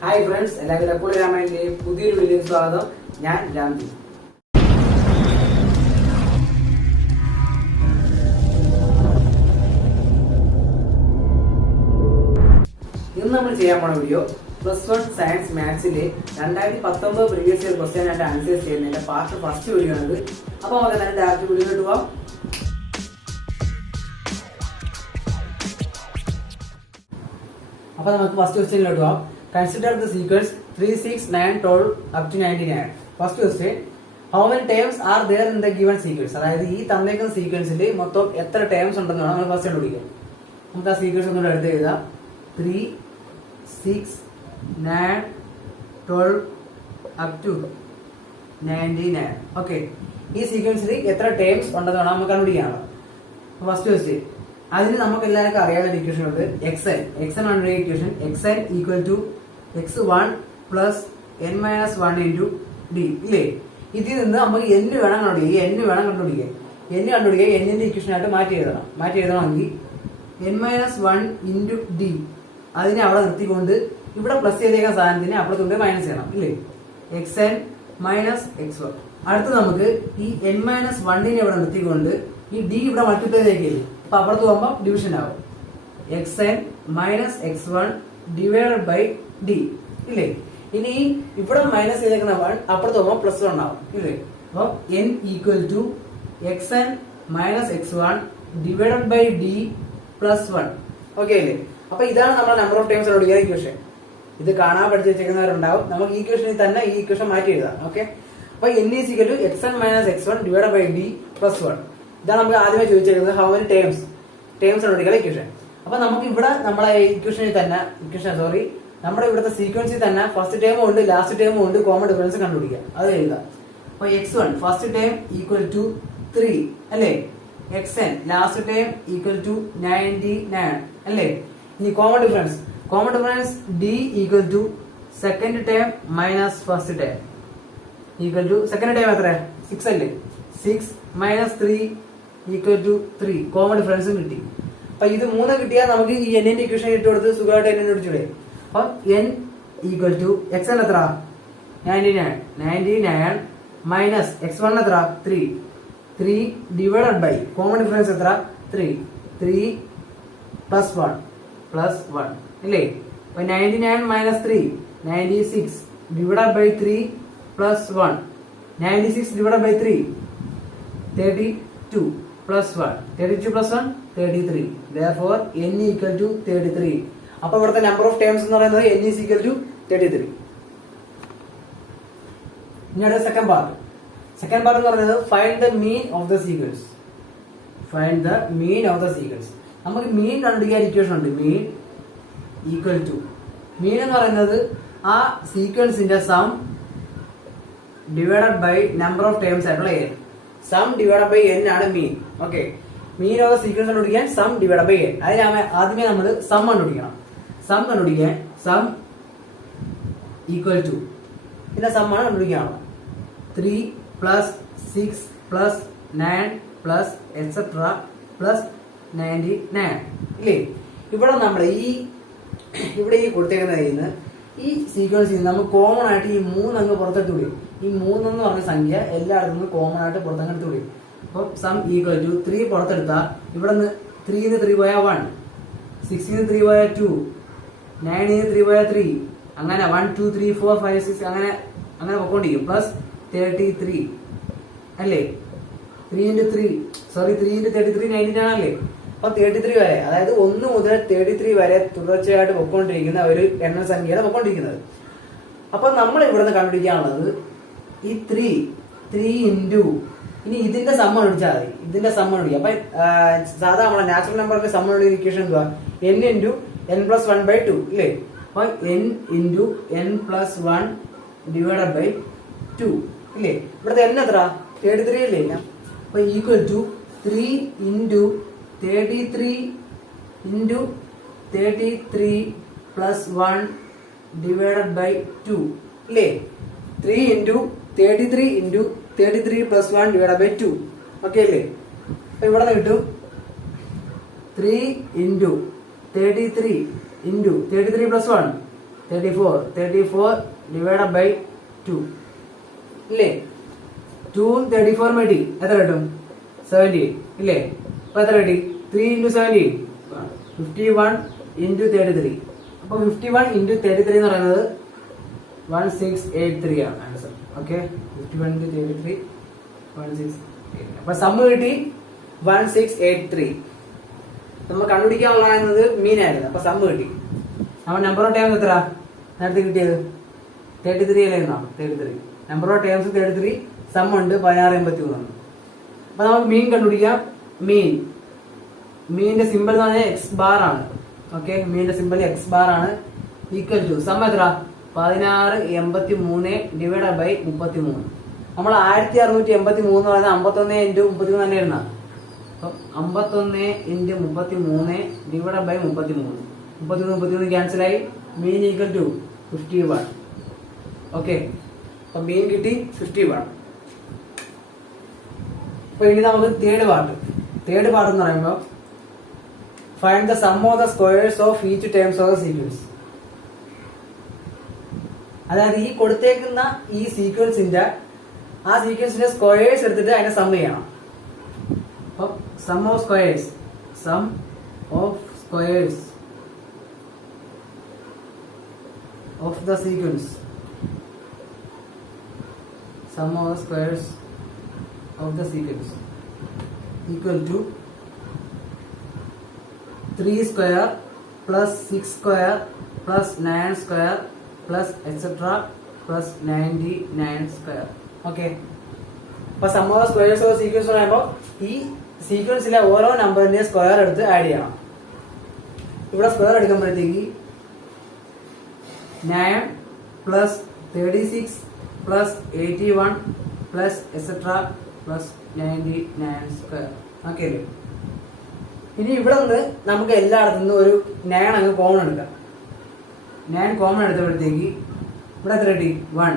Hi friends, എല്ലാവരും അക്കൂള രാമായണന്റെ പുതിയൊരു video സ്വാഗതം. ഞാൻ രാംജി. ഇന്ന് നമ്മൾ ചെയ്യാൻ പോണ വീഡിയോ +1 സയൻസ് മാത്സിലെ 2019 പ്രീവിയസ് ഇയർ ക്വസ്റ്റ്യൻ ആയിട്ട് ആൻസർ ചെയ്യുന്നതിന്റെ പാർട്ട് ഫസ്റ്റ് വീഡിയോ ആണിത്. അപ്പൊ നമുക്ക് തന്നെ ഡയറക്റ്റ് വീഡിയോയിലോട്ട് പോവാം. അപ്പൊ നമുക്ക് ഫസ്റ്റ് ക്വസ്റ്റ്യനിലോട്ട് പോവാം. Consider the sequence 3, 6, 9, 12 up to 99. First question, how many terms are there in the given sequence? അതായത് ഈ തന്നേക്കുന്ന സീക്വൻസിൽ മൊത്തം എത്ര ടേംസ് ഉണ്ടെന്നാണ് നമ്മൾ ഫസ്റ്റ് കണ്ടുപിടിക്കുക. നമുക്ക് ആ സീക്വൻസ് ഒന്നുകൂടെ എടുത്ത് എഴുതാം. 3, 6, 9, 12 up to 99. ഓക്കെ, ഈ സീക്വൻസിൽ എത്ര ടേംസ് ഉണ്ടെന്നാണ് നമുക്ക് കണ്ടുപിടിക്കാനുള്ളത്. ഫസ്റ്റ് ക്വസ്റ്റ്യൻ, അതിന് നമുക്ക് എല്ലാവർക്കും അറിയാവുന്ന ഇക്വേഷൻ ഉണ്ട് xn ആണ് equation. xn equal to x1 plus n-1 into d ഇല്ലേ? ഇതിൽ നിന്ന് നമുക്ക് n വേണം കണ്ടുപിടിക്കുക. n കണ്ടുപിടിക്കുക n-ന്റെ ഇക്വേഷൻ ആയിട്ട് മാറ്റി എഴുതണമെങ്കിൽ n-1 ഇൻറ്റു d അതിനെ അവിടെ നിർത്തിക്കൊണ്ട് ഇവിടെ പ്ലസ് ചെയ്തേക്കുന്ന സാധനത്തിന് അപ്പുറത്തുകൊണ്ട് മൈനസ് ചെയ്യണം ഇല്ലേ? xn minus x1. അടുത്ത് നമുക്ക് ഈ n-1നെ ഇവിടെ നിർത്തിക്കൊണ്ട് ഈ d ഇവിടെ മൾട്ടിപ്ലൈ ചെയ്തേക്കില്ലേ? അപ്പൊ അപ്പുറത്ത് പോകുമ്പോൾ ഡിവിഷൻ ആവും. xn minus x1 divided by d ഇല്ലേ? ഇനി ഇവിടെ മൈനസ് ചെയ്തേക്കുന്ന 1 അപ്പുറത്ത് പോകുമ്പോൾ +1 ആവും ഇല്ലേ? അപ്പൊ n equal to xn minus x1 divided by d +1. Okay അല്ലേ? അപ്പൊ ഇതാണ് നമ്മുടെ നമ്പർ ഓഫ് ടൈംസ് ഉള്ള ഇക്വേഷൻ. ഇത് കാണാൻ പഠിച്ചു വെച്ചേക്കുന്നവരുണ്ടാവും. നമുക്ക് ഈ ഇക്വേഷനിൽ തന്നെ ഈ ഇക്വേഷൻ മാറ്റി എഴുതാം. ഓക്കെ, അപ്പൊ n is equal to xn minus x1 divided by d +1. ഇതാണ് നമുക്ക് ആദ്യമേ ചോദിച്ചിരിക്കുന്നത്. ഹൗ മെനി ടേംസ് ഉള്ള ഇക്വേഷൻ. അപ്പൊ നമുക്ക് ഇവിടെ നമ്മളെ ഇക്വേഷനിൽ തന്നെ നമ്മുടെ ഇവിടുത്തെ സീക്വൻസിൽ തന്നെ ഫസ്റ്റ് ടേമും ഉണ്ട് ലാസ്റ്റ് ടേമും ഉണ്ട്. കോമൺ ഡിഫറൻസ് കണ്ടുപിടിക്കുക. അത് എഴുതാം. അപ്പൊ x1 first term equal to 3 അല്ലേ? xn last term equal to 99 അല്ലേ? ഇനി common difference d equal to second term minus first term equal to second term എത്ര? 6 അല്ലേ? 6 മൈനസ് 3 ഈക്വൽ ടു 3. കോമൺ ഡിഫറൻസും കിട്ടി. അപ്പൊ ഇത് 3 കിട്ടിയാൽ നമുക്ക് ഈ n-ന്റെ ഇക്വേഷൻ ഇട്ട് കൊടുത്ത് സുഖമായിട്ട് n പിടിച്ചൂടെ? അപ്പൊ n ഈക്വൽ ടു xn എത്ര? 99 മൈനസ് x1 എത്ര? 3 ഡിവൈഡഡ് ബൈ കോമൺ ഡിഫറൻസ് എത്ര? 3 പ്ലസ് 1 ഇല്ലേ? അപ്പൊ 99 minus 3 96 divided by 3 plus 1 96 divided by 3 32 plus 1 32 plus 1 33. Therefore n equal to 33. അപ്പൊ ഇവിടുത്തെ നമ്പർ ഓഫ് ടേംസ് എന്ന് പറയുന്നത് n ഈസ് ഈക്വൽ ടു 33. ഇനി അടുത്ത സെക്കൻഡ് പാർട്ട് എന്ന് പറയുന്നത് find the mean of the sequence. നമുക്ക് മീൻ കണ്ടുപിടിക്കാൻ ഇക്വേഷൻ ഉണ്ട്. മീൻ ഈക്വൽ ടു മീൻ എന്ന് പറയുന്നത് ആ സീക്വൻസിന്റെ sum divided by number of terms ആയിട്ടുള്ള n. Sum divided by n ആണ് mean. Okay, mean of the sequence കണ്ടുപിടിക്കാൻ സം ഡിവൈഡഡ് ബൈ n. അതിന് ആദ്യമേ നമ്മൾ സം കണ്ടുപിടിക്കണം. സം ഈക്വൽ ടു പിന്നെ സം ആണ് കണ്ടുപിടിക്കാനുള്ളത്. 3 plus 6 plus 9 plus etcetera plus 99 ഇല്ലേ? ഇവിടെ നമ്മൾ ഇവിടെ ഈ കൊടുത്തേക്കുന്ന ഈ സീക്വൻസിൽ നമുക്ക് കോമൺ ആയിട്ട് ഈ 3 അങ്ങ് പുറത്തെടുത്ത് വിടും. ഈ 3 എന്ന് പറഞ്ഞ സംഖ്യ എല്ലായിടത്തും കോമൺ ആയിട്ട് പുറത്തങ്ങെടുത്ത് വിടും. അപ്പൊ സം ഈക്വൽ ടു 3 പുറത്തെടുത്താൽ ഇവിടെ നിന്ന് 3 3 പോയാൽ 1, 6 3 പോയാൽ 2, 9 3 പോയാൽ 3, അങ്ങനെ 1 2 3 4 5 6 അങ്ങനെ പൊക്കോണ്ടിരിക്കും. പ്ലസ് 33 അല്ലേ? 3 into 33 99 അല്ലേ? അപ്പൊ 33 വരെ, അതായത് 1 മുതൽ 33 വരെ തുടർച്ചയായിട്ട് പൊക്കോണ്ടിരിക്കുന്ന ഒരു എണ്ണസംഖ്യയാണ് പൊക്കോണ്ടിരിക്കുന്നത്. അപ്പൊ നമ്മൾ ഇവിടുന്ന് കണ്ടുപിടിക്കാനുള്ളത് ഈ 3 ഇൻറ്റു ഇനി ഇതിന്റെ സമ്മ കണ്ടുപിടിച്ചാൽ മതി. അപ്പൊ സാധാരണ നമ്മളെ നാച്ചുറൽ നമ്പറിന്റെ സമ്മ ഇക്വേഷൻ എന്തുവാ? n ഇൻറ്റു n പ്ലസ് 1/2 ഇല്ലേ? അപ്പൊ n into n plus 1 divided by 2 ഇല്ലേ? ഇവിടുത്തെ n എത്ര? 33 അല്ലേ? അപ്പൊ equal to 3 into 33 into 33 plus 1 divided by 2 ഇല്ലേ? 3 into 33 into 33 plus 1 divided by 2. Okay അല്ലേ? അപ്പൊ ഇവിടെ കിട്ടും 3 into 33 into 33 plus 1 34 divide by 2 ഇല്ലേ? 2 34 കിട്ടി, എത്ര കിട്ടും? 70 ഇല്ലേ? അപ്പൊ എത്ര കിട്ടി? 3 into 70 51 into 33. അപ്പൊ 51 into 33 എന്ന് പറയുന്നത് 1683 ആണ് ആൻസർ. Okay, 51 into 33 1683. അപ്പൊ സമ്മ് കിട്ടി 1683. നമ്മൾ കണ്ടുപിടിക്കാനുള്ളത് മീൻ ആയിരുന്നു. അപ്പൊ സമ്മ് കിട്ടി. നമ്മൾ നമ്പർ ഓഫ് ടൈംസ് എത്ര നേരത്തെ കിട്ടിയത്? 33 അല്ലായിരുന്നോ? 33. നമ്പർ ഓഫ് ടൈംസ് 33, സം ഉണ്ട് 1683. അപ്പൊ നമുക്ക് മീൻ കണ്ടുപിടിക്കാം. മീനിന്റെ സിമ്പിൾ എന്ന് പറഞ്ഞാൽ എക്സ് ബാർ ആണ്. ഓക്കെ, മീനിന്റെ സിമ്പിൾ എക്സ് ബാർ ആണ്. ഈക്വൽ ടു സം എത്ര? 1683 ഡിവൈഡ് ബൈ 33. നമ്മൾ 1683 എന്ന് പറയുന്നത് 51 into 33 തന്നെ ആയിരുന്ന. അപ്പൊ 51 into 33 ഡിവൈഡ് ബൈ 33. 33 ക്യാൻസൽ ആയി. Mean equal to 51. ഓക്കെ, അപ്പൊ മീൻ കിട്ടി 51. അപ്പൊ ഇനി നമുക്ക് തേർഡ് പാർട്ട് എന്ന് പറയുമ്പോൾ find the sum of the squares of each terms of the sequence. അതായത് ഈ കൊടുത്തേക്കുന്ന ഈ സീക്വൻസിന്റെ സ്ക്വയേഴ്സ് എടുത്തിട്ട് അതിനെ സം ചെയ്യണം. അപ്പൊ sum of squares of the sequence, sum of the squares of the sequence equal to 3 square plus 6 square plus 9 square plus etc plus 99 square. Okay, അപ്പൊ sum of squares of sequence പറയുമ്പോൾ ഈ സീക്വൻസിലെ ഓരോ നമ്പറിന്റെ square എടുത്ത് add ചെയ്യണം. ഇവിടെ square എടുക്കുമ്പോഴത്തേക്ക് 9 plus 36 plus 81 plus etc plus 99 square. Okay, ഇനി ഇവിടെ നിന്ന് നമുക്ക് എല്ലായിടത്തു നിന്നും ഒരു 9 അങ്ങ് കോമൺ എടുക്കാം. 9 കോമൺ എടുത്തപ്പോഴത്തേക്ക് ഇവിടെ എത്ര കിട്ടി? 1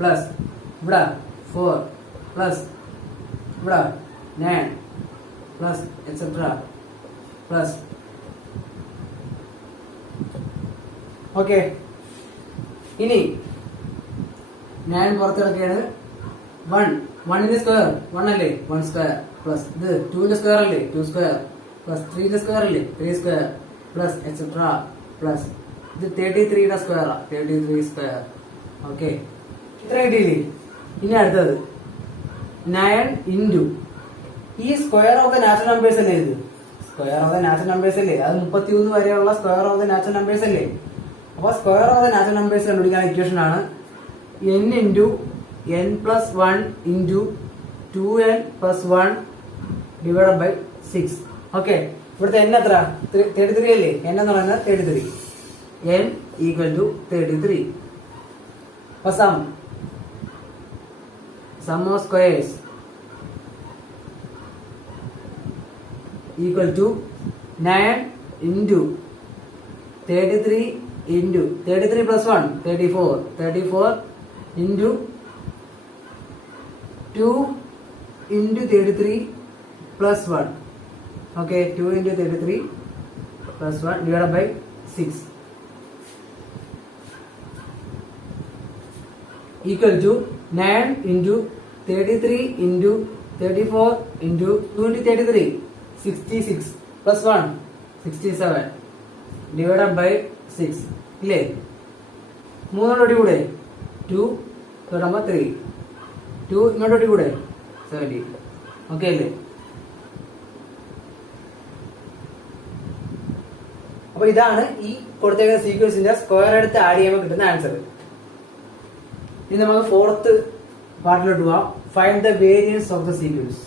പ്ലസ് ഇവിടെ 4 പ്ലസ് ഇവിടെ 9 പ്ലസ് etc പ്ലസ്. ഓക്കെ, ഇനി 9 പുറത്തിറക്കിയാണ്. 1 സ്ക്വയർ 1 അല്ലേ? 1 സ്ക്വയർ പ്ലസ് ഇത് 2 സ്ക്വയർ അല്ലേ? 2 സ്ക്വയർ പ്ലസ് 3 സ്ക്വയർ അല്ലേ? 3 സ്ക്വയർ പ്ലസ് എക്സെട്ര പ്ലസ് ഇത് 33 സ്ക്വയർ 33 സ്ക്വയർ. ഓക്കെ, ഇത്ര കിട്ടിയില്ലേ? ഇനി അടുത്തത് 9 ഇൻറ്റു ഈ square of the natural numbers അല്ലേ? ഇത് square of the natural numbers അല്ലേ? അത് 33 വരെയുള്ള square of the natural numbers അല്ലേ? അപ്പൊ square of the natural numbers കണ്ടുപിടിക്കാൻ ഇക്വേഷൻ ആണ് n into n plus 1 into 2n plus 1 divided by 6. Okay, ഇവിടുത്തെ n എത്ര? 33 അല്ലേ? n എന്ന് പറയുന്നത് 33. n equal to 33. അപ്പൊ sum of squares equal to 9 into 33 into 33 plus 1 34 into 2 into 33 plus 1. Okay, 2 into 33 plus 1 divided by 6 equal to 9 into 33 into 34 into 2 into 33 66 plus 1 67 divided by 6 ഇല്ലേ? 3 കൂടെ 2 തുടങ്ങുമ്പോൾ 3 2 ഇങ്ങോട്ടോട്ട് കൂടെ 70. ഓക്കെ അല്ലേ? അപ്പൊ ഇതാണ് ഈ കൊടുത്തേക്കുന്ന സീക്വൻസിന്റെ സ്ക്വയർ എടുത്ത് ആഡ് ചെയ്യുമ്പോൾ കിട്ടുന്ന ആൻസർ. ഇനി നമുക്ക് ഫോർത്ത് പാർട്ടിലോട്ട് പോവാം. Find the variance of the sequence.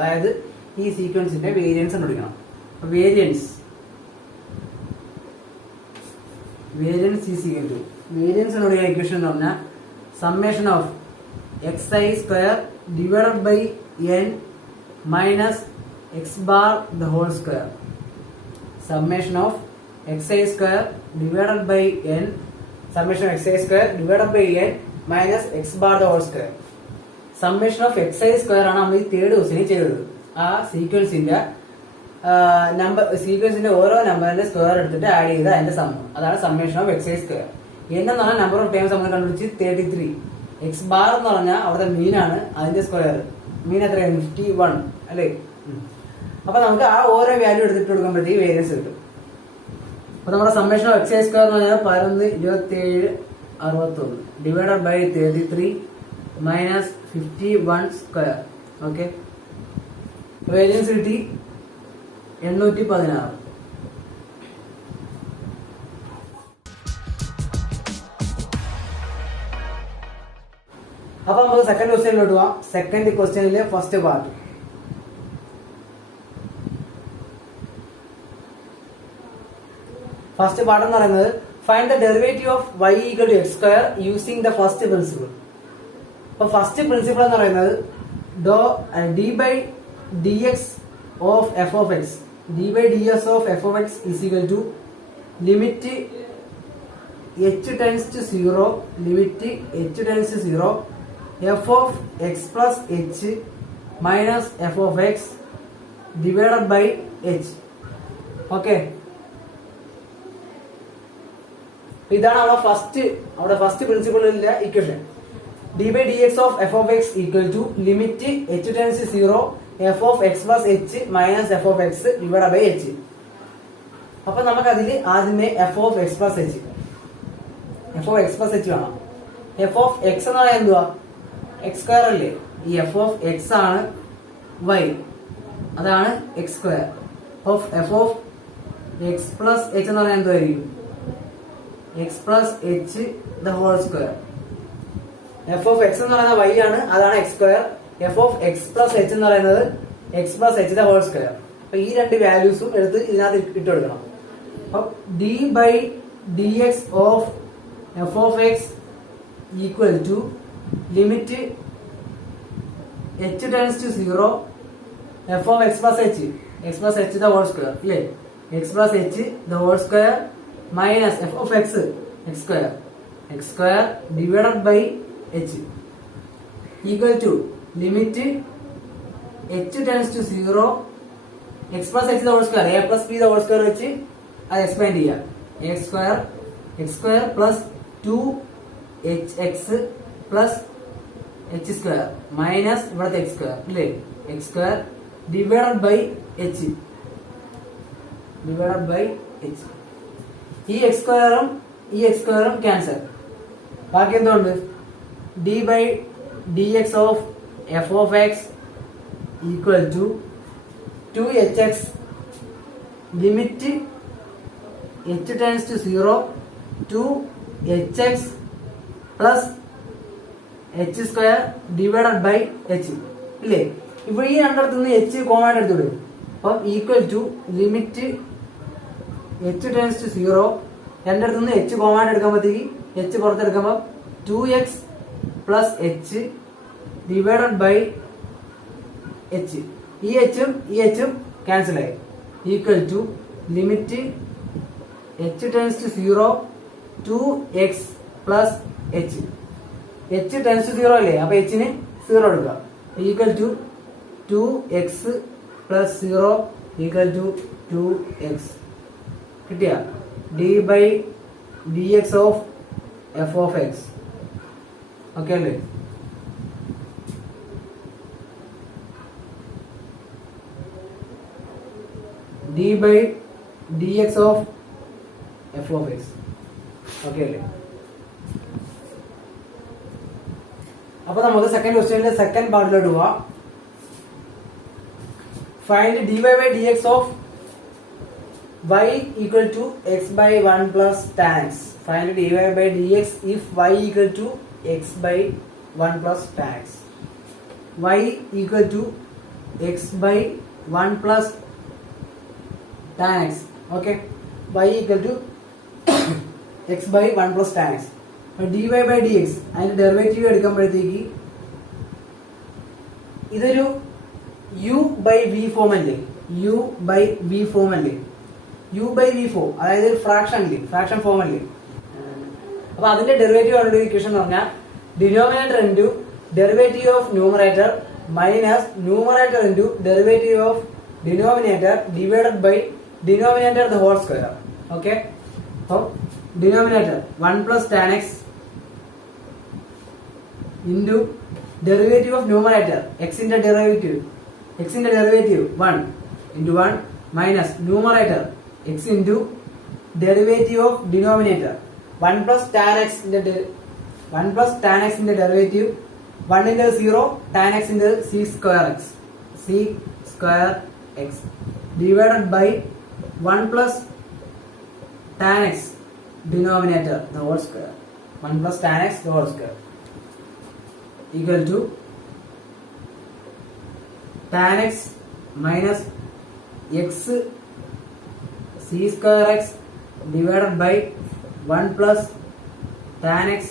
അതായത് ഈ സീക്വൻസിന്റെ വേരിയൻസ് കണ്ടുപിടിക്കണം. വേരിയൻസ് ഈസ് ഈക്വൽ ടു വേരിയൻസിനുള്ള ഇക്വേഷൻ എന്ന് പറഞ്ഞാൽ summation of xi square divided by n minus x bar the whole square. Summation of xi square divided by n minus x bar the whole square. Summation of xi square ആണ് നമ്മൾ ഈ third ക്വസ്റ്റിന് ചെയ്തത്. ആ സീക്വൻസിന്റെ number സീക്വൻസിന്റെ ഓരോ നമ്പറിന്റെ square എടുത്തിട്ട് add ചെയ്ത് അതിന്റെ സം, അതാണ് summation of x i square. n എന്ന് പറഞ്ഞാൽ നമ്പർ ഓഫ് ടൈംസ് നമ്മൾ കണ്ടുപിടിച്ച് 33. എക്സ് ബാർ എന്ന് പറഞ്ഞാൽ അവിടുത്തെ മീൻ ആണ്, അതിന്റെ സ്ക്വയർ മീൻ എത്രയാണ് 51 അല്ലേ. അപ്പൊ നമുക്ക് ആ ഓരോ വാല്യൂ എടുത്തിട്ട് കൊടുക്കുമ്പോഴത്തേക്ക് വേരിയൻസ് കിട്ടും. അപ്പൊ നമ്മുടെ summation of x i square എന്ന് പറഞ്ഞാൽ 11 27 61 divided by 33 minus 51 square. Okay, variance കിട്ടി 816. അപ്പൊ നമുക്ക് സെക്കൻഡ് ക്വസ്റ്റ്യനിലോട്ട് പോവാം. സെക്കൻഡ് ക്വസ്റ്റ്യനിലെ ഫസ്റ്റ് പാർട്ട്. ഫസ്റ്റ് പാർട്ട് എന്ന് പറയുന്നത് find the derivative of y equal to x square using the first principle. അപ്പൊ ഫസ്റ്റ് പ്രിൻസിപ്പിൾ എന്ന് പറയുന്നത് d by d x of f of x, d by d s of f of X is equal to limit h tends to 0, limit h tends to 0 f of x plus h minus f of x divided by h. Okay, ഇതാണ് അവിടെ first പ്രിൻസിപ്പിളിലെ equation. D by d x of f of x equal to limit h tends to 0 f of x plus h minus f of x divide by h. അപ്പൊ നമുക്ക് അതിൽ ആദ്യമേ f of x plus h വേണം. F of x എന്ന് പറയാൻ എന്തുവാ, x square അല്ലേ. ഈ എഫ് ഓഫ് എക്സ് ആണ് വൈ, അതാണ് x square. F of x plus h എന്ന് പറയാൻ എന്തുവായിരിക്കും, x plus h the whole square. F of x എന്ന് പറയുന്നത് വൈ ആണ്, അതാണ് x square. F of x plus h എന്ന് പറയുന്നത് x plus h the whole square. അപ്പൊ ഈ രണ്ട് വാല്യൂസും എടുത്ത് ഇതിനകത്ത് ഇട്ട് കൊടുക്കണം. അപ്പൊ d by d x of f of x equal to limit h tends to 0 f of x plus h the whole square ഇല്ലേ, x plus h the whole square minus f of x x square divided by h equal to limit h tends to 0 x plus h the whole square a plus b the whole square വെച്ച് അത് expand ചെയ്യാം. X square plus 2hx plus h square minus ഇവിടുത്തെ x square ഇല്ലേ, x square divided by h. ഈ x സ്ക്വയറും cancel. ബാക്കി എന്തുകൊണ്ട് d by d x of f of x equal to 2hx limit h tends to 0 2hx plus h square divided by h ഇല്ലേ. ഇപ്പൊ ഈ രണ്ടിടത്തു നിന്ന് എച്ച് കോമൺ എടുത്തുവിടും. അപ്പം equal to limit h tends to 0 രണ്ടിടത്തു നിന്ന് എച്ച് കോമൺ എടുക്കുമ്പോഴത്തേക്ക് എച്ച് പുറത്തെടുക്കുമ്പോൾ 2x plus h divided by h. ഈ എച്ചും ക്യാൻസൽ ആയി. Equal to limit h tends to 0 2x plus h. H tends to 0 അല്ലേ, അപ്പൊ എച്ചിന് 0 എടുക്കുക. Equal to 2x plus 0 equal to 2x. കിട്ടിയ d by d x of f of x. Okay അല്ലേ. D by d x of f of x. Okay അല്ലേ. അപ്പൊ നമുക്ക് second ക്വസ്റ്റ്യനിലെ സെക്കൻഡ് പാർട്ടിലോട്ട് പോവാം. Find d y by d x of y equal to x by 1 plus tan x. Find dy by dx if y equal to x by 1 plus tan x. Y equal to x by 1 plus tan x. Okay. Y equal to x by 1 plus tan x. dy by dx അതിന്റെ derivative എടുക്കുമ്പോഴത്തേക്ക് ഇതൊരു u by v form അല്ലേ, u by v form അല്ലേ, u by v form, അതായത് fraction form അല്ലേ. അപ്പൊ അതിന്റെ derivative ആണ് ഇക്വേഷൻ എന്ന് പറഞ്ഞാൽ denominator into derivative of numerator minus numerator into derivative of denominator divided by denominator the whole square. Okay, അപ്പം denominator 1 plus tan x into derivative of numerator എക്സിന്റെ derivative 1 into 1 minus numerator x into derivative of denominator 1 plus tan എക്സിന്റെ derivative 1 into 0 tan x into c square x divided by 1 plus tan x denominator the whole square. 1 plus tan x the whole square equal to tan x minus x c square x divided by 1 plus tan x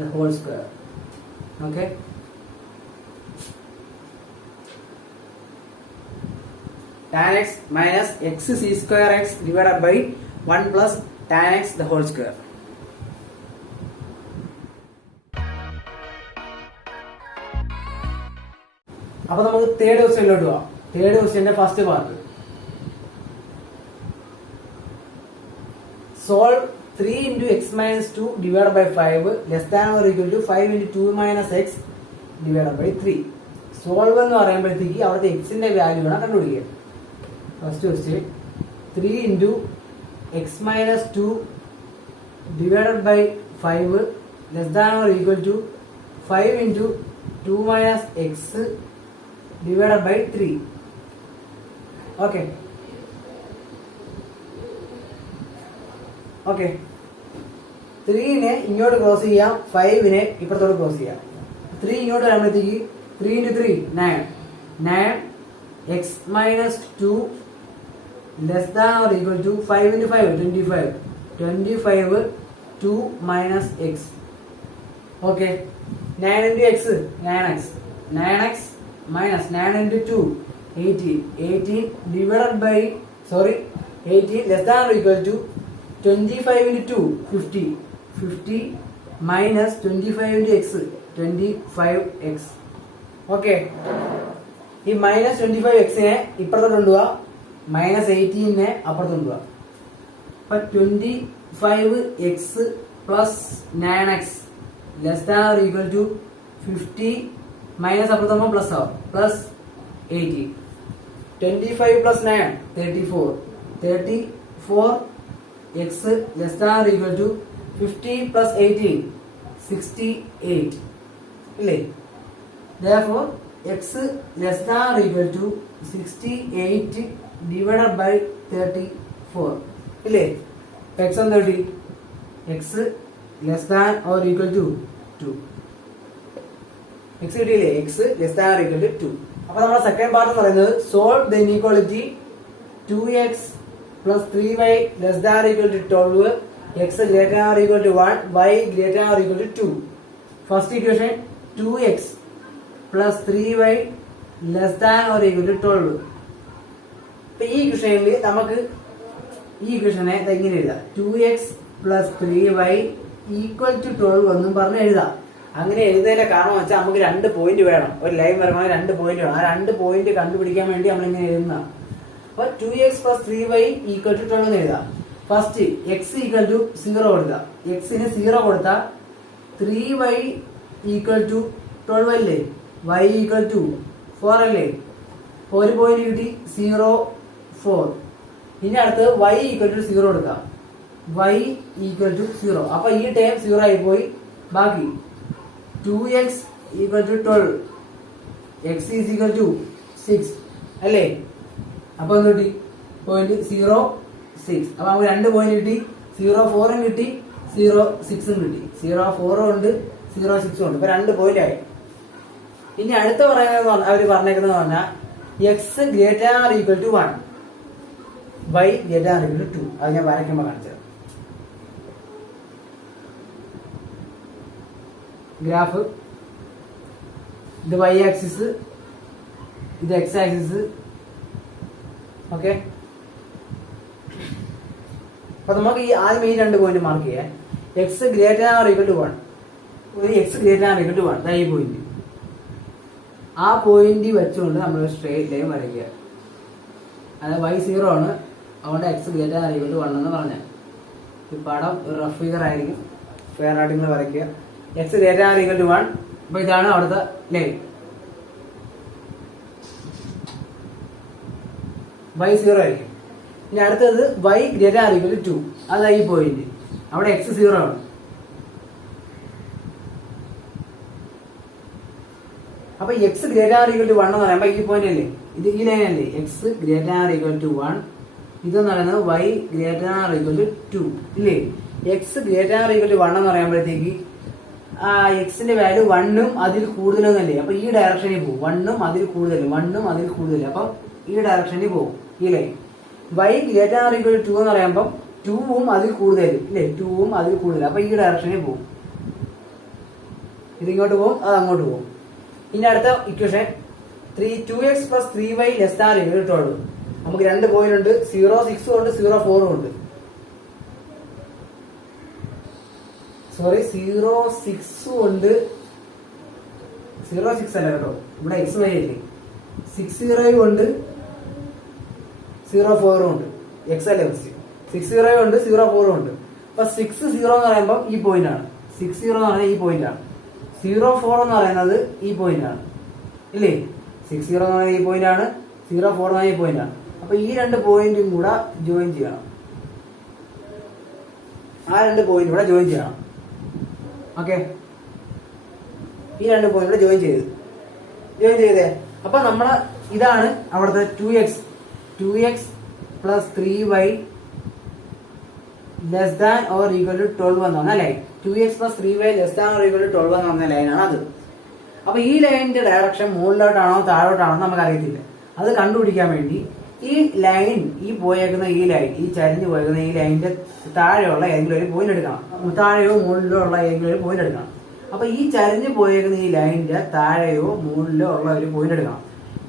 the whole square. Okay, tan x minus x c square x divided by 1 plus tan x the whole square. അപ്പോൾ നമുക്ക് third ക്വസ്റ്റ്യനിലോട്ട് പോവാം. Third ക്വസ്റ്റ്യന്റെ first part. Solve 3 into x minus 2 divided by 5 less than or equal to 5 into 2 minus x divided by 3. Solve എന്ന് പറയുമ്പോഴത്തേക്ക് അവിടുത്തെ എക്സിന്റെ value ആണ് കണ്ടുപിടിക്കുക. First question 3 into x minus 2 divided by 5 less than or equal to 5 into 2 minus x divided by 3. Okay. Okay, 3നെ ഇങ്ങോട്ട് cross ചെയ്യാം, 5നെ ഇപ്പുറത്തോട്ട് cross ചെയ്യാം. 3 ഇങ്ങോട്ട് വരുമ്പോഴത്തേക്ക് 3 into 3 9 x minus 2 less than or equal to 5 into 5 25 2 minus x. Okay, 9 into x 9x minus 9 into 2 18 divided by 18 less than or equal to 25 into 2 50 minus 25 into x 25x. Okay, ഈ minus 25x-നെ ഇപ്പുറത്തോട്ട് കൊണ്ടുപോവാ, minus 18-നെ അപ്പുറത്ത് കൊണ്ടുപോവാ. അപ്പൊ 25x plus 9x less than or equal to 50 minus അപ്പുറത്ത് പോകുമ്പോൾ പ്ലസ് ആവും, plus 18. 25 plus 9 34 x less than or equal to 50 plus 18 68 ഇല്ലേ? Therefore x less than or equal to 68 divided by 34 ഇല്ലേ? x on 30 x less than or equal to 2 x കിട്ടിയില്ലേ? x less than or equal to 2. അപ്പൊ നമ്മുടെ second part എന്ന് പറയുന്നത് solve the inequality 2x plus 3y less than or equal to 12 x greater than or equal to 1 y greater than or equal to 2. First equation 2x plus 3y less than or equal to 12. ഇപ്പൊ ഈ ഇക്വേഷനിൽ നമുക്ക് ഈ ഇക്വേഷനെ ഇങ്ങനെ എഴുതാം, 2x plus 3y equal to 12 എന്നും പറഞ്ഞ് എഴുതാം. അങ്ങനെ എഴുതുന്നതിന്റെ കാരണം വെച്ചാൽ നമുക്ക് 2 പോയിന്റ് വേണം, ഒരു ലൈൻ വരുമ്പോൾ 2 പോയിന്റ് വേണം. ആ 2 പോയിന്റ് കണ്ടുപിടിക്കാൻ വേണ്ടി നമ്മൾ ഇങ്ങനെ എഴുതുന്നതാണ്. അപ്പൊ 2x plus 3y equal to 12 എന്ന് എഴുതാം. ഫസ്റ്റ് x equal to 0 കൊടുക്കുക, xന് 0 കൊടുത്താൽ 3y equal to 12 അല്ലേ, y equal to 4 അല്ലേ, ഒരു പോയിന്റ് കിട്ടി 0 4. ഇനി അടുത്ത് y equal to 0 കൊടുക്കാം, y equal to 0. അപ്പൊ ഈ ടൈം 0 ആയി പോയി, ബാക്കി 2x equal to 12 x is equal to 6 അല്ലേ. അപ്പൊ എന്ത് കിട്ടി? പോയിന്റ് 0 6. അപ്പൊ നമുക്ക് 2 പോയിന്റ് കിട്ടി, 0 4 കിട്ടി, 0 6 കിട്ടി. 0 4 ഉണ്ട്, 0 6 ഉണ്ട്. ഇപ്പൊ 2 പോയിന്റ് ആയി. ഇനി അടുത്ത പറയുന്നത് അവര് പറഞ്ഞേക്കുന്നത് പറഞ്ഞാൽ x greater or equal to 1 y greater or equal to 2. അത് ഞാൻ വരയ്ക്കുമ്പോൾ കാണിച്ചത്. ഗ്രാഫ് ഇത് y ആക്സിസ്, ഇത് x ആക്സിസ്. ഓക്കെ, അപ്പൊ നമുക്ക് ഈ ആദ്യം ഈ 2 പോയിന്റ് മാർക്ക് ചെയ്യാം. X greater or equal to 1, ഒരു x greater or equal to 1 ഈ പോയിന്റ്. ആ പോയിന്റ് വെച്ചുകൊണ്ട് നമ്മൾ സ്ട്രേറ്റ് ലൈൻ വരയ്ക്കുക. അതായത് y 0 ആണ്, അതുകൊണ്ട് x greater than equal to 1 എന്ന് പറഞ്ഞാൽ ഈ പടം ഒരു റഫ് ഫിഗർ ആയിരിക്കും, ഫെയർ ആയിട്ട് നിങ്ങൾ വരയ്ക്കുക. x greater than equal to 1. അപ്പോൾ ഇതാണ് അവിടുത്തെ ലൈൻ. y 0 ആയിരിക്കും. ഇനി അടുത്തത് y greater than equal to 2, അതാ ഈ പോയിന്റ്. അവിടെ x 0 ആണ്. അപ്പൊ x greater than equal to 1 എന്ന് പറയുമ്പോൾ ഈ പോയിന്റ് അല്ലേ, ഇത് ഈ ലൈൻ അല്ലേ, x greater than equal to 1. ഇതെന്ന് പറയുന്നത് y greater than equal to 2 ഇല്ലേ. x greater than equal to 1 എന്ന് പറയുമ്പോഴത്തേക്ക് ആ എക്സിന്റെ വാല്യൂ 1ഉം അതിൽ കൂടുതലൊന്നല്ലേ, അപ്പൊ ഈ ഡയറക്ഷനിൽ പോകും. 1ഉം അതിൽ കൂടുതലും, 1ഉം അതിൽ കൂടുതലും, അപ്പൊ ഈ ഡയറക്ഷനിൽ പോകും ഈ line. y greater than equal to 2 എന്ന് പറയുമ്പോൾ 2ഉം അതിൽ കൂടുതലും ഇല്ലേ, 2ഉം അതിൽ കൂടുതലും, അപ്പൊ ഈ ഡയറക്ഷനിൽ പോകും. ഇതിങ്ങോട്ട് പോകും, അത് അങ്ങോട്ട് പോകും. ഇനി അടുത്ത ഇക്വേഷൻ 2x + 3y ≤ 12. നമുക്ക് രണ്ട് പോയിന്റ് ഉണ്ട്, 0 6 ഉണ്ട്, 0 4 ഉണ്ട്. സോറി 0 6 ഉണ്ട്, 0 6 അല്ല കേട്ടോ, ഇവിടെ x y ഇല്ലേ. 6 0 ഉണ്ട്, 0 4 ഉണ്ട്, x അല്ലേ ഫസ്റ്റ്. 6 0 ഉണ്ട്, 0 4 ഉണ്ട്. അപ്പൊ 6 0 എന്ന് പറയുമ്പോൾ ഈ പോയിന്റ് ആണ്, 6 0 എന്ന് പറയുന്നത് ഈ പോയിന്റ് ആണ്. 0 4 എന്ന് പറയുന്നത് ഈ പോയിന്റ് ആണ് ഇല്ലേ. 6 0 എന്ന് പറയുന്നത് ഈ പോയിന്റ് ആണ്, 0 4 എന്ന് പറയുന്നത് ഈ പോയിന്റ് ആണ്. അപ്പൊ ഈ രണ്ട് പോയിന്റും കൂടെ ജോയിൻ ചെയ്യണം, ആ രണ്ട് പോയിന്റ് കൂടെ ജോയിൻ ചെയ്യണം. ഓക്കെ, ഈ രണ്ട് പോയിന്റ് കൂടെ ജോയിൻ ചെയ്തേ. അപ്പൊ നമ്മള് ഇതാണ് അവിടുത്തെ 2x + 3y less than or equal to 12 എന്ന് പറഞ്ഞ line. 2x + 3y less than or equal to 12 എന്ന് പറഞ്ഞ ലൈനാണ് അത്. അപ്പൊ ഈ ലൈനിന്റെ ഡയറക്ഷൻ മുകളിലോട്ടാണോ താഴോട്ടാണോ നമുക്ക് അറിയത്തില്ല. അത് കണ്ടുപിടിക്കാൻ വേണ്ടി ഈ ലൈൻ, ഈ പോയേക്കുന്ന ഈ ലൈൻ, ഈ ചരിഞ്ഞു പോയേക്കുന്ന ഈ ലൈനിന്റെ താഴെയുള്ള ഏതെങ്കിലും ഒരു പോയിന്റ് എടുക്കണം, താഴെയോ മുകളിലോ ഉള്ള ഏതെങ്കിലും ഒരു പോയിന്റ് എടുക്കണം. അപ്പൊ ഈ ചരിഞ്ഞു പോയേക്കുന്ന ഈ ലൈനിന്റെ താഴെയോ മുകളിലോ ഉള്ള ഒരു പോയിന്റ് എടുക്കണം.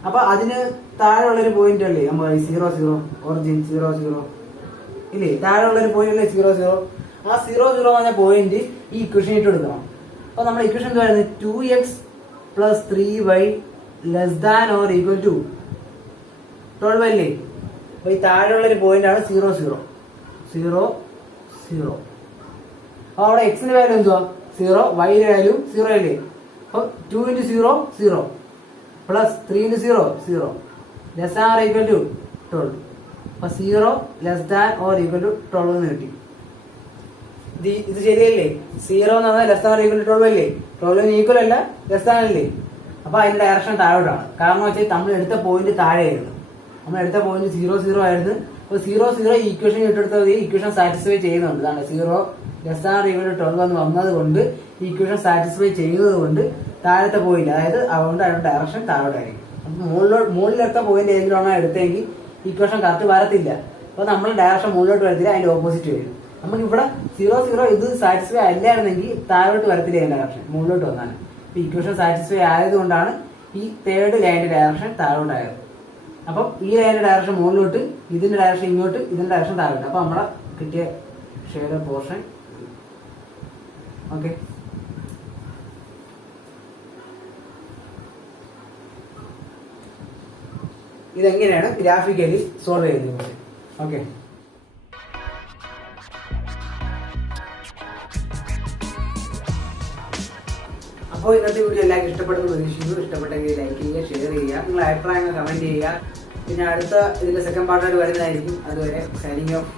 അപ്പൊ അതിന് താഴെയുള്ള ഒരു പോയിന്റ് അല്ലേ നമ്മൾ 0 0 ഒറിജിൻ 0 0 ഇല്ലേ, താഴെയുള്ള ഒരു പോയിന്റ് അല്ലേ 0 0. ആ 0 0 പറഞ്ഞ പോയിന്റ് ഈ ഇക്വേഷൻ ഇട്ട് എടുക്കണം. അപ്പൊ നമ്മുടെ ഇക്വേഷൻ എന്താ പറയുന്നത്, 2x + 3y less than or equal to 12 അല്ലേ. അപ്പൊ ഈ താഴെയുള്ള ഒരു പോയിന്റ് ആണ് 0 0 0 0. അപ്പൊ അവിടെ എക്സിന്റെ വാല്യൂ എന്തുവാ 0, വൈയുടെ വാല്യൂ 0 അല്ലേ. അപ്പൊ 2 × 0 0 plus 3 × 0 0 less than or equal to 12. അപ്പൊ 0 less than or equal to 12 എന്ന് കിട്ടി. ഇത് ശരിയല്ലേ, 0 എന്ന് പറഞ്ഞാൽ less than or equal to 12 അല്ലേ. 12 ഈക്വൽ അല്ല, ലെസ് ദാൻ അല്ലേ. അപ്പൊ അതിന്റെ ഡയറക്ഷൻ താഴോട്ടാണ്. കാരണം വെച്ചാൽ നമ്മൾ എടുത്ത പോയിന്റ് താഴെയായിരുന്നു, നമ്മൾ എടുത്ത പോയിന്റ് 0 0 ആയിരുന്നു. അപ്പൊ 0 0 ഈക്വേഷൻ ഇട്ടെടുത്തത് ഈ ഇക്വേഷൻ സാറ്റിസ്ഫൈ ചെയ്യുന്നുണ്ട്. 0 less than or equal to 12 എന്ന് വന്നത് കൊണ്ട് ഈക്വേഷൻ സാറ്റിസ്ഫൈ ചെയ്യുന്നത് കൊണ്ട് താഴത്തെ പോയിന്റ്, അതായത് അതുകൊണ്ട് അതിന്റെ ഡയറക്ഷൻ താഴോട്ടായിരിക്കും. അപ്പൊ മുകളിലെടുത്ത പോയിന്റ് ഏതെങ്കിലും ആണോ എടുത്തെങ്കിൽ ഈക്വേഷൻ കറക്റ്റ് വരത്തില്ല. അപ്പൊ നമ്മൾ ഡയറക്ഷൻ മുകളിലോട്ട് വരത്തില്ല, അതിന്റെ ഓപ്പോസിറ്റ് വരും. നമുക്ക് ഇവിടെ 0 0 ഇത് സാറ്റിസ്ഫൈ അല്ലായിരുന്നെങ്കിൽ താഴോട്ട് വരത്തില്ല അതിന്റെ ഡയറക്ഷൻ, മുകളിലോട്ട് വന്നാണ്. അപ്പൊ ഇക്വേഷൻ സാറ്റിസ്ഫൈ ആയതുകൊണ്ടാണ് ഈ തേർഡ് ലൈനിന്റെ ഡയറക്ഷൻ താഴോട്ടായത്. അപ്പം ഈ ലൈനിന്റെ ഡയറക്ഷൻ മുകളിലോട്ട്, ഇതിന്റെ ഡയറക്ഷൻ ഇങ്ങോട്ട്, ഇതിന്റെ ഡയറക്ഷൻ താഴോട്ട്. അപ്പൊ നമ്മളെ കിട്ടിയ ഷെയ്ഡ് പോർഷൻ. ഓക്കെ, ഇതെങ്ങനെയാണ് ഗ്രാഫിക്കലി സോൾവ് ചെയ്യുന്നത്. ഓക്കെ, അപ്പോൾ ഇന്നത്തെ വീഡിയോ എല്ലാവർക്കും ഇഷ്ടപ്പെടുന്നു പ്രതീക്ഷിക്കുന്നു. ഇഷ്ടപ്പെട്ടെങ്കിൽ ലൈക്ക് ചെയ്യുക, ഷെയർ ചെയ്യുക, നിങ്ങളുടെ അഭിപ്രായങ്ങൾ കമന്റ് ചെയ്യുക. പിന്നെ അടുത്ത ഇതിന്റെ സെക്കൻഡ് പാർട്ടായിട്ട് വരുന്നതായിരിക്കും. അതുവരെ സൈനിങ് ഓഫ്.